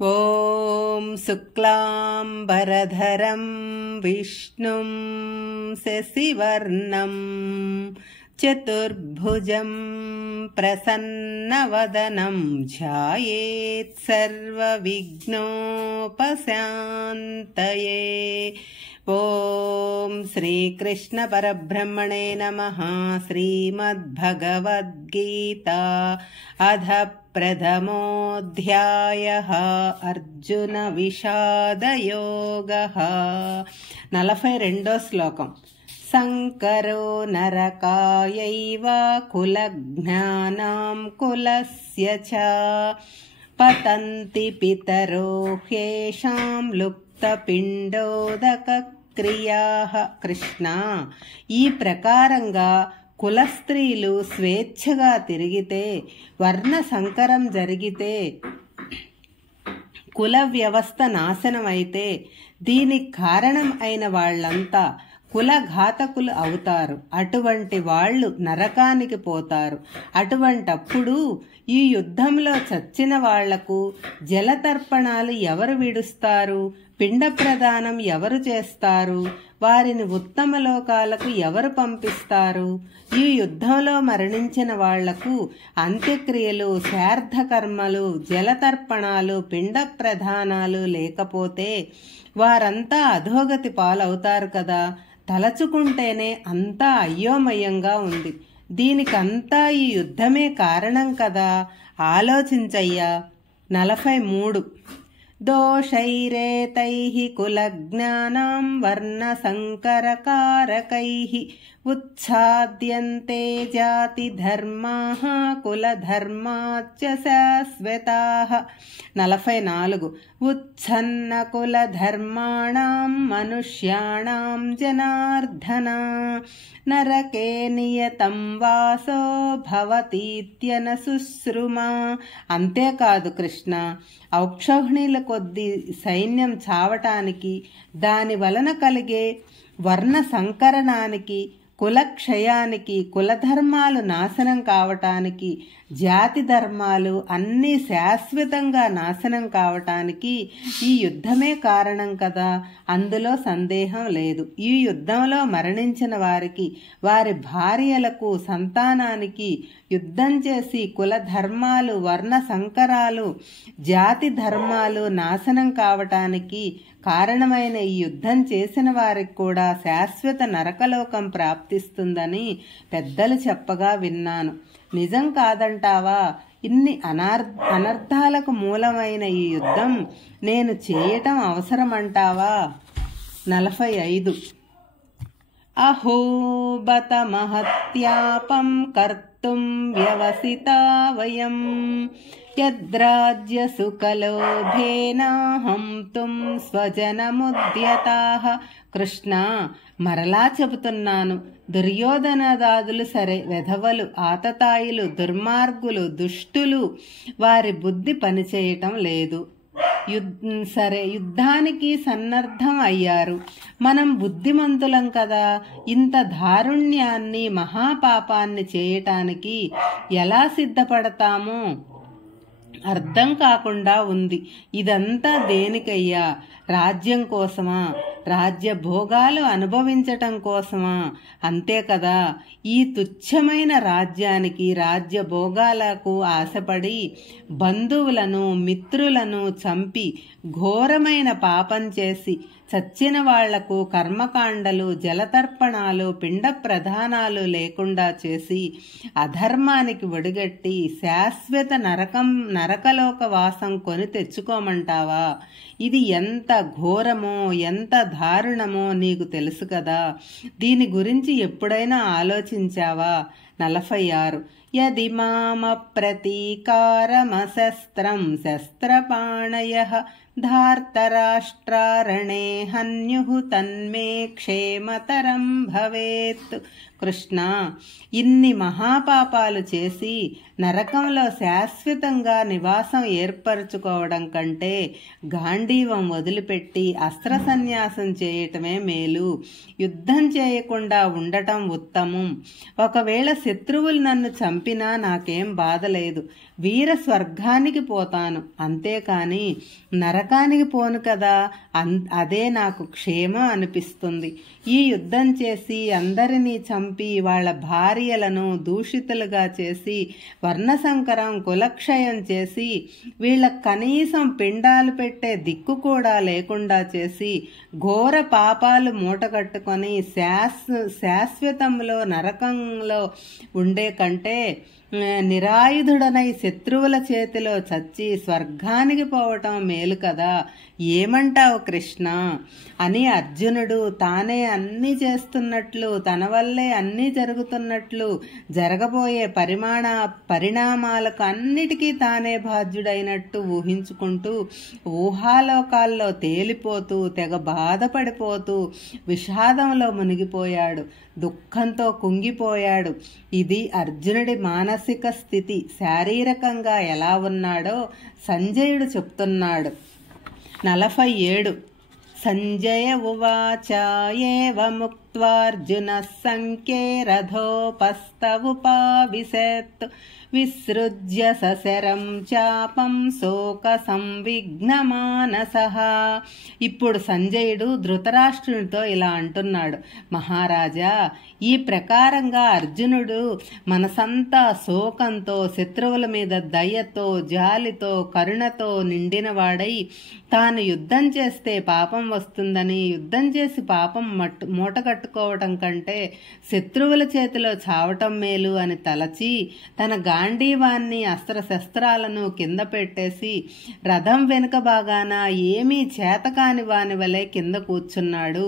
ఓం శుక్లాంబరధరం విష్ణుం శశివర్ణం చతుర్భుజం ప్రసన్నవదనం ధ్యాయేత్ సర్వవిఘ్నోపశాంతయే. ఓం శ్రీకృష్ణ పరబ్రహ్మణే నమః. శ్రీమద్భగవద్గీతా అథ ప్రథమోऽధ్యాయః అర్జున విషాదయోగః. 42వ శ్లోకం. సంకరో నరకాయైవ కులజ్ఞానాం కులస్య చ పతంతి పితరో హ్యేషాం లుప్తపిండోదక క్రియాః. కృష్ణ, ఈ ప్రకారంగా కులస్త్రీలు స్వేచ్ఛగా తిరిగితే, వర్ణ సంకరం జరిగితే, కుల వ్యవస్థ నాశనమైతే దీనికి కారణం అయిన వాళ్లంతా కులఘాతకులు అవుతారు. అటువంటి వాళ్ళు నరకానికి పోతారు. అటువంటప్పుడు ఈ యుద్ధంలో చచ్చిన వాళ్లకు జలతర్పణాలు ఎవరు విడుస్తారు? పిండ ప్రదానం ఎవరు చేస్తారు? వారిని ఉత్తమ లోకాలకు ఎవరు పంపిస్తారు? ఈ యుద్ధంలో మరణించిన వాళ్లకు అంత్యక్రియలు, శ్రాద్ధకర్మలు, జలతర్పణాలు, పిండ ప్రదానాలు లేకపోతే వారంతా అధోగతి పాలవుతారు కదా. తలచుకుంటేనే అంతా అయోమయంగా ఉంది. దీనికంతా ఈ యుద్ధమే కారణం కదా. ఆలోచించయ్యా. 43. దోషైరేతైః కులజ్ఞానాం వర్ణ సంకరకారకైః ఉచ్ఛాద్యంతే జాతి ధర్మాః కులధర్మాచ్చ శాశ్వతాః. 44. ఉచ్ఛన్న కులధర్మాణాం మనుష్యాణాం జనార్దన నరకే నియతం వాసో భవతీత్యన శుశ్రుమా. అంతేకాదు కృష్ణ, ఔక్షోహిణీల కొద్ది సైన్యం చావటానికి, దాని వలన కలిగే వర్ణ సంకరణానికి, కులక్షయానికి, కులధర్మాలు నాశనం కావటానికి, జాతి ధర్మాలు అన్నీ శాశ్వతంగా నాశనం కావటానికి ఈ యుద్ధమే కారణం కదా. అందులో సందేహం లేదు. ఈ యుద్ధంలో మరణించిన వారికి, వారి భార్యలకు, సంతానానికి యుద్ధం చేసి కులధర్మాలు, వర్ణ సంకరాలు, జాతి ధర్మాలు నాశనం కావటానికి కారణమైన ఈ యుద్ధం చేసిన వారికి కూడా శాశ్వత నరకలోకం ప్రాప్తిస్తుందని పెద్దలు చెప్పగా విన్నాను. నిజం కాదంటావా? ఇన్ని అనర్థాలకు మూలమైన ఈ యుద్ధం నేను చేయటం అవసరమంటావా? 45. అహో బత మహత్యాపం కర్తుం వ్యవసితా వయం యద్రాజ్య సుఖలోభేన హంతుం స్వజనముద్యతాః. కృష్ణ, మరలా చెబుతున్నాను. దుర్యోధనదాదులు సరే, వెధవలు, ఆతతాయిలు, దుర్మార్గులు, దుష్టులు. వారి బుద్ధి పనిచేయటం లేదు. సరే, యుద్ధానికి సన్నద్ధం అయ్యారు. మనం బుద్ధిమంతులం కదా. ఇంత దారుణ్యాన్ని, మహాపాపాన్ని చేయటానికి ఎలా సిద్ధపడతామో అర్థం కాకుండా ఉంది. ఇదంతా దేనికయ్యా? రాజ్యం కోసమా? రాజ్య భోగాలు అనుభవించటం కోసమా? అంతే కదా. ఈ తుచ్చమైన రాజ్యానికి, రాజ్య భోగాలకు ఆశపడి బంధువులను, మిత్రులను చంపి, ఘోరమైన పాపం చేసి చచ్చిన వాళ్లకు కర్మకాండలు, జలతర్పణాలు, పిండ ప్రధానాలు లేకుండా చేసి అధర్మానికి ఒడిగట్టి శాశ్వత నరకలోక వాసం కొని తెచ్చుకోమంటావా? ఇది ఎంత ఘోరమో, ఎంత దారుణమో నీకు తెలుసు కదా. దీని గురించి ఎప్పుడైనా ఆలోచించావా? 46. యది మామ ప్రతీకారమశస్త్రం శస్త్రపాణయః ధార్తరాష్ట్రారణే హన్యుః తన్మే క్షేమతరం భవేత్. కృష్ణ, ఇన్ని మహాపాపాలు చేసి నరకంలో శాశ్వతంగా నివాసం ఏర్పరచుకోవడం కంటే గాంధీవం వదిలిపెట్టి అస్త్ర సన్యాసం చేయటమే మేలు. యుద్ధం చేయకుండా ఉండటం ఉత్తమం. ఒకవేళ శత్రువులు నన్ను చంపినా నాకేం బాధ లేదు. వీర స్వర్గానికి పోతాను, అంతేకాని నరకానికి పోను కదా. అదే నాకు క్షేమం అనిపిస్తుంది. ఈ యుద్ధం చేసి అందరినీ చంపి వాళ్ళ భార్యలను దూషితులుగా చేసి వర్ణసంకరం కులక్షయం చేసి వీళ్ళకు కనీసం పిండాలు పెట్టే దిక్కు కూడా లేకుండా చేసి ఘోర పాపాలు మూటగట్టుకొని శాశ్వతంలో నరకంలో ఉండే కంటే నిరాయుధుడనై శత్రువుల చేతిలో చచ్చి స్వర్గానికి పోవటం మేలు కదా. ఏమంటావు కృష్ణ అని అర్జునుడు తానే అన్నీ చేస్తున్నట్లు, తన వల్లే అన్నీ జరుగుతున్నట్లు, జరగబోయే పరిణామాలకు అన్నిటికీ తానే బాధ్యుడైనట్టు ఊహించుకుంటూ ఊహాలోకాల్లో తేలిపోతూ తెగ బాధపడిపోతూ విషాదంలో మునిగిపోయాడు. దుఃఖంతో కుంగిపోయాడు. ఇది అర్జునుడి మానసిక స్థితి. శారీరకంగా ఎలా ఉన్నాడో సంజయుడు చెప్తున్నాడు. 47 సంజయ ఉవాచ ఏవముక్త్వార్జునః సంఖ్యే రథోపస్తవుపావిశత్ విసృజ్య సశరం చాపం శోక సంవిఘ్నమానసః. ఇప్పుడు సంజయుడు ధృతరాష్ట్రునితో ఇలా అంటున్నాడు. మహారాజా, ఈ ప్రకారంగా అర్జునుడు మనసంతా శోకంతో, శత్రువుల మీద దయతో, జాలితో, కరుణతో నిండినవాడై తాను యుద్ధం చేస్తే పాపం వస్తుందని, యుద్ధం చేసి పాపం మూటగట్టుకోవటం కంటే శత్రువుల చేతిలో చావటం మేలు అని తలచి తన గాంధీవాన్ని అస్త్రశస్త్రాలను కింద పెట్టేసి రథం వెనుక భాగాన ఏమీ చేతకాని వాని వలె కింద కూర్చున్నాడు.